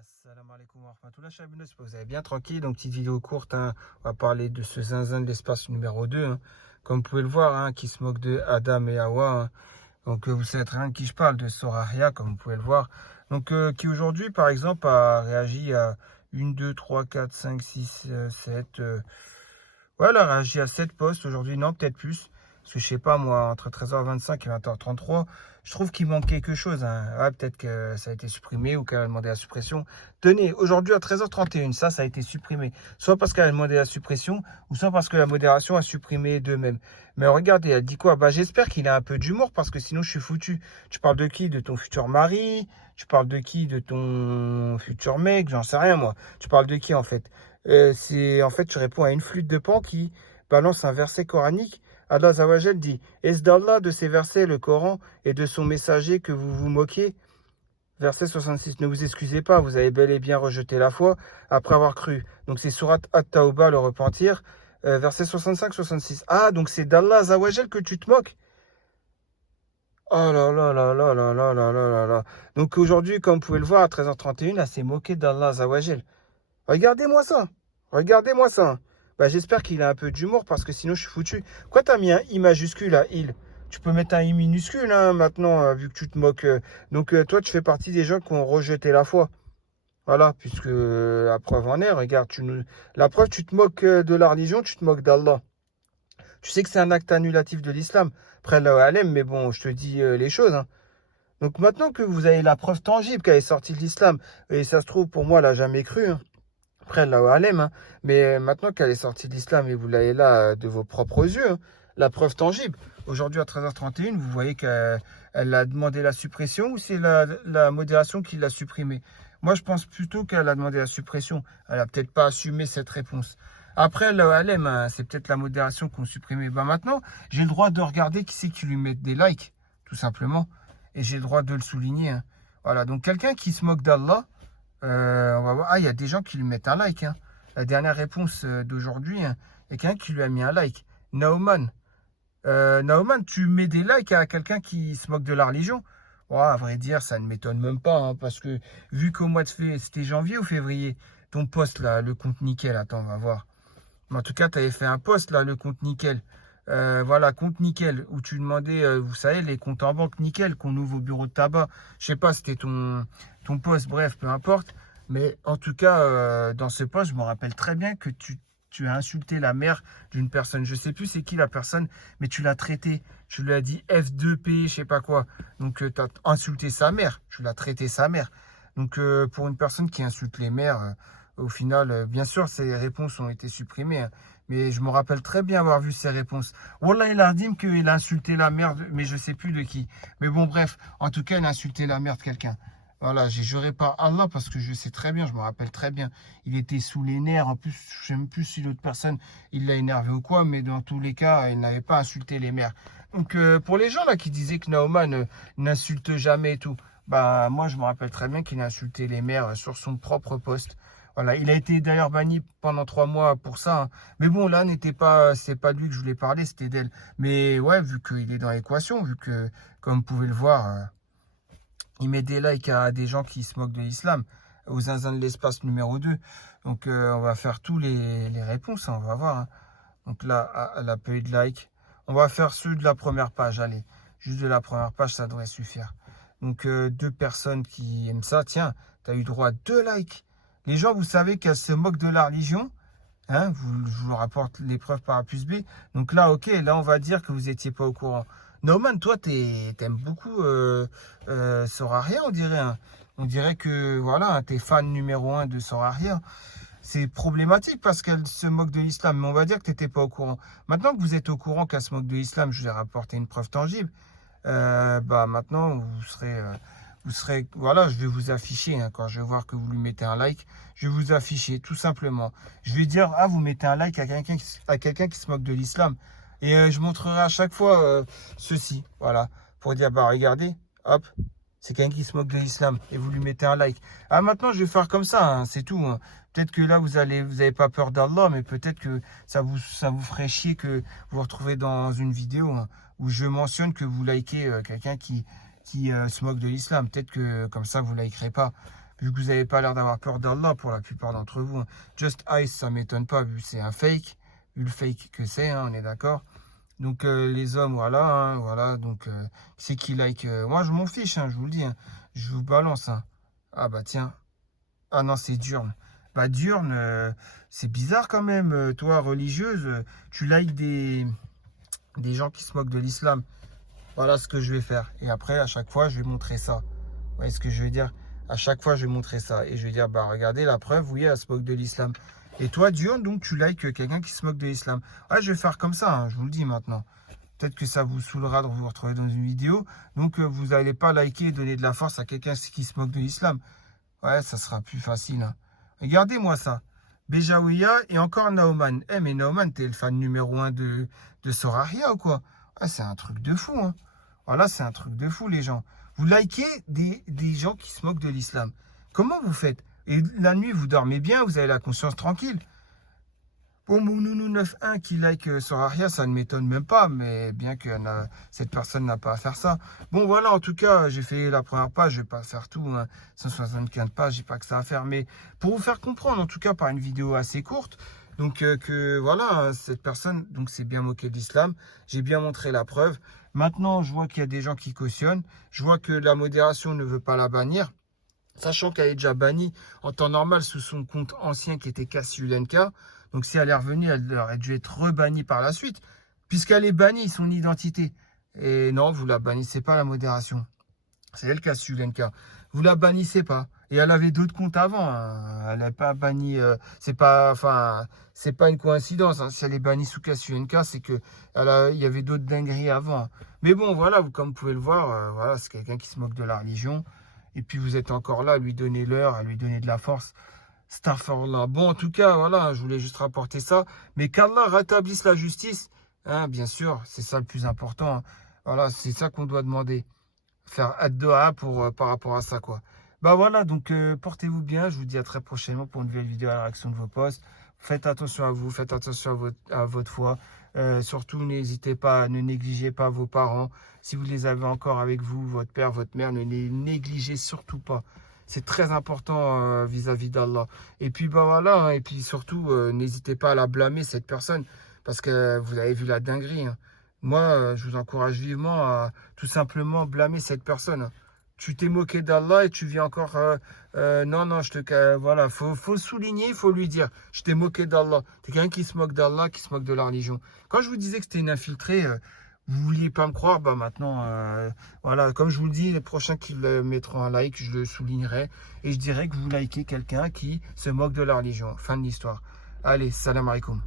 Assalamu alaikum wa rahmatullah, j'espère que vous allez bien tranquille. Donc petite vidéo courte, hein. On va parler de ce zinzin de l'espace numéro 2, hein. Comme vous pouvez le voir, hein, qui se moque de Adam et Hawa, hein. Donc vous savez très bien de qui je parle, de Soraya, comme vous pouvez le voir. Donc qui aujourd'hui par exemple a réagi à 1, 2, 3, 4, 5, 6, 7. Voilà, réagi à 7 posts aujourd'hui, non peut-être plus. Parce que je sais pas moi, entre 13h25 et 20h33, je trouve qu'il manque quelque chose, hein. Ouais, peut-être que ça a été supprimé ou qu'elle a demandé la suppression. Tenez, aujourd'hui à 13h31, ça a été supprimé. Soit parce qu'elle a demandé la suppression, ou soit parce que la modération a supprimé d'eux-mêmes. Mais regardez, elle dit quoi? Bah j'espère qu'il a un peu d'humour, parce que sinon je suis foutu. Tu parles de qui? De ton futur mari? Tu parles de qui? De ton futur mec? J'en sais rien moi. Tu parles de qui en fait? En fait tu réponds à une flûte de Pan qui balance un verset coranique. Allah Azawajal dit: Est-ce d'Allah, de ses versets, le Coran, et de son messager que vous vous moquez? Verset 66. Ne vous excusez pas, vous avez bel et bien rejeté la foi après avoir cru. Donc c'est surat At-Tawbah, le repentir, verset 65-66. Ah, donc c'est d'Allah Azawajal que tu te moques? Oh là là là là là là là là là là. Donc aujourd'hui, comme vous pouvez le voir, à 13h31, elle s'est moquée d'Allah Azawajal. Regardez-moi ça. Regardez-moi ça. Bah, j'espère qu'il a un peu d'humour parce que sinon je suis foutu. Pourquoi t'as mis un I majuscule à il? Tu peux mettre un I minuscule, hein, maintenant, vu que tu te moques. Donc toi, tu fais partie des gens qui ont rejeté la foi. Voilà, puisque la preuve en est, regarde, la preuve, tu te moques de la religion, tu te moques d'Allah. Tu sais que c'est un acte annulatif de l'islam. Après, là, Alem, mais bon, je te dis les choses, hein. Donc maintenant que vous avez la preuve tangible qu'elle est sortie de l'islam, et ça se trouve, pour moi, elle n'a jamais cru, hein. Après, là, Alem, hein. Mais maintenant qu'elle est sortie de l'islam et vous l'avez là de vos propres yeux, hein, la preuve tangible. Aujourd'hui, à 13h31, vous voyez qu'elle a demandé la suppression ou c'est la modération qui l'a supprimée? Moi, je pense plutôt qu'elle a demandé la suppression. Elle n'a peut-être pas assumé cette réponse. Après, là, Alem, hein, c'est peut-être la modération qu'on supprimé. Ben maintenant, j'ai le droit de regarder qui c'est qui lui met des likes, tout simplement. Et j'ai le droit de le souligner, hein. Voilà, donc quelqu'un qui se moque d'Allah, on va voir. Ah, il y a des gens qui lui mettent un like, hein. La dernière réponse d'aujourd'hui, hein, il y a quelqu'un qui lui a mis un like. Nauman. Nauman, tu mets des likes à quelqu'un qui se moque de la religion? Oh, à vrai dire, ça ne m'étonne même pas, hein, parce que vu qu'au mois de février, c'était janvier ou février, ton post là, le compte nickel, attends, on va voir. Mais en tout cas, tu avais fait un post là, le compte nickel. Voilà, compte nickel, où tu demandais, vous savez, les comptes en banque nickel qu'on ouvre au bureau de tabac. Je sais pas, c'était ton poste, bref, peu importe. Mais en tout cas, dans ce poste, je me rappelle très bien que tu as insulté la mère d'une personne. Je sais plus c'est qui la personne, mais tu l'as traité. Tu lui as dit F2P, je sais pas quoi. Donc, tu as insulté sa mère. Tu l'as traité sa mère. Donc, pour une personne qui insulte les mères, au final, bien sûr, ces réponses ont été supprimées, hein. Mais je me rappelle très bien avoir vu ces réponses. Wallah, il a dit qu'il a insulté la mère, mais je sais plus de qui. Mais bon, bref, en tout cas, il a insulté la mère de quelqu'un. Voilà, j'ai juré par Allah parce que je sais très bien, je me rappelle très bien. Il était sous les nerfs. En plus, je sais même plus si l'autre personne, il l'a énervé ou quoi, mais dans tous les cas, il n'avait pas insulté les mères. Donc, pour les gens là qui disaient que Nauman n'insulte jamais et tout, bah moi, je me rappelle très bien qu'il a insulté les mères sur son propre poste. Voilà, il a été d'ailleurs banni pendant 3 mois pour ça, hein. Mais bon, là, c'est pas de lui que je voulais parler, c'était d'elle. Mais ouais, vu qu'il est dans l'équation, vu que, comme vous pouvez le voir, il met des likes à des gens qui se moquent de l'islam, aux zinzins de l'espace numéro 2. Donc, on va faire tous les réponses, hein, on va voir, hein. Donc là, elle a pas eu de like. On va faire ceux de la première page, allez. Juste de la première page, ça devrait suffire. Donc, 2 personnes qui aiment ça. Tiens, tu as eu droit à 2 likes. Les gens, vous savez qu'elles se moquent de la religion, hein, je vous rapporte les preuves par A plus B. Donc là, ok, là, on va dire que vous n'étiez pas au courant. Norman, toi, t'aimes beaucoup Soraria, on dirait, hein. On dirait que, voilà, hein, t'es fan numéro 1 de Soraria. C'est problématique parce qu'elle se moque de l'islam. Mais on va dire que tu n'étais pas au courant. Maintenant que vous êtes au courant qu'elle se moque de l'islam, je vous ai rapporté une preuve tangible. Bah maintenant, voilà, je vais vous afficher, hein, quand je vais voir que vous lui mettez un like, je vais vous afficher, tout simplement. Je vais dire, ah, vous mettez un like à quelqu'un qui se moque de l'islam. Et je montrerai à chaque fois ceci, voilà, pour dire, bah regardez, hop, c'est quelqu'un qui se moque de l'islam et vous lui mettez un like. Ah, maintenant, je vais faire comme ça, hein, c'est tout, hein. Peut-être que là, vous avez pas peur d'Allah, mais peut-être que ça vous ferait chier que vous vous retrouvez dans une vidéo, hein, où je mentionne que vous likez quelqu'un qui se moque de l'islam. Peut-être que comme ça, vous likerez pas. vu que vous n'avez pas l'air d'avoir peur d'Allah pour la plupart d'entre vous. Just Ice, ça m'étonne pas, vu que c'est un fake, vu le fake que c'est, hein, on est d'accord. Donc les hommes, voilà, hein, voilà, donc c'est qui like. Moi, je m'en fiche, hein, je vous le dis, hein, je vous balance. Hein. Ah bah tiens, ah non, c'est Diurne. Bah Diurne, c'est bizarre quand même, toi, religieuse, tu likes des gens qui se moquent de l'islam. Voilà ce que je vais faire. Et après, à chaque fois, je vais montrer ça. Vous voyez ce que je veux dire? À chaque fois, je vais montrer ça. Et je vais dire, bah regardez la preuve, oui, elle se moque de l'islam. Et toi, Diurne, donc tu likes quelqu'un qui se moque de l'islam. Ah, je vais faire comme ça, hein, je vous le dis maintenant. Peut-être que ça vous saoulera de vous retrouver dans une vidéo. Donc, vous n'allez pas liker et donner de la force à quelqu'un qui se moque de l'islam. Ouais, ça sera plus facile. Hein. Regardez-moi ça. Bejaouia et encore Naoman. Eh, mais Naoman, t'es le fan numéro 1 de Soraya ou quoi? Ah, c'est un truc de fou. Hein. Voilà, c'est un truc de fou, les gens. Vous likez des gens qui se moquent de l'islam. Comment vous faites? Et la nuit, vous dormez bien, vous avez la conscience tranquille. Bon, Mounounou 91 qui like Soraya, ça ne m'étonne même pas, mais bien que cette personne n'a pas à faire ça. Bon, voilà, en tout cas, j'ai fait la première page, je ne vais pas faire tout, hein, 175 pages, j'ai pas que ça à faire, mais pour vous faire comprendre, en tout cas, par une vidéo assez courte, donc que voilà, cette personne donc s'est bien moquée de l'islam, j'ai bien montré la preuve. Maintenant, je vois qu'il y a des gens qui cautionnent, je vois que la modération ne veut pas la bannir, sachant qu'elle est déjà bannie en temps normal sous son compte ancien qui était Kassulenka. Donc si elle est revenue, elle aurait dû être rebannie par la suite, puisqu'elle est bannie, son identité. Et non, vous la bannissez pas, la modération. C'est elle Kassulenka. Vous la bannissez pas. Et elle avait d'autres comptes avant. Hein. Elle n'est pas bannie. C'est pas, enfin, c'est pas une coïncidence. Hein. Si elle est bannie sous Kassulenka, c'est que il y avait d'autres dingueries avant. Mais bon, voilà, comme vous pouvez le voir, voilà, c'est quelqu'un qui se moque de la religion. Et puis vous êtes encore là à lui donner l'heure, à lui donner de la force. Astaghfirullah. Bon, en tout cas, voilà, je voulais juste rapporter ça. Mais qu'Allah rétablisse la justice, hein, bien sûr, c'est ça le plus important. Hein. Voilà, c'est ça qu'on doit demander. Faire ad-doha pour, par rapport à ça, quoi. Bah voilà, donc portez-vous bien. Je vous dis à très prochainement pour une nouvelle vidéo à la réaction de vos posts. Faites attention à vous, faites attention à votre foi. Surtout, n'hésitez pas, ne négligez pas vos parents. Si vous les avez encore avec vous, votre père, votre mère, ne les négligez surtout pas. C'est très important vis-à-vis d'Allah. Et puis, bah voilà, hein, et puis surtout, n'hésitez pas à la blâmer, cette personne, parce que vous avez vu la dinguerie. Hein. Moi, je vous encourage vivement à tout simplement blâmer cette personne. Hein. Tu t'es moqué d'Allah et tu viens encore... non, non, voilà, faut souligner, il faut lui dire, je t'ai moqué d'Allah. T'es quelqu'un qui se moque d'Allah, qui se moque de la religion. Quand je vous disais que c'était une infiltrée, vous vouliez pas me croire, bah maintenant, voilà, comme je vous le dis, les prochains qui le mettront un like, je le soulignerai. Et je dirai que vous likez quelqu'un qui se moque de la religion. Fin de l'histoire. Allez, salam alaikum.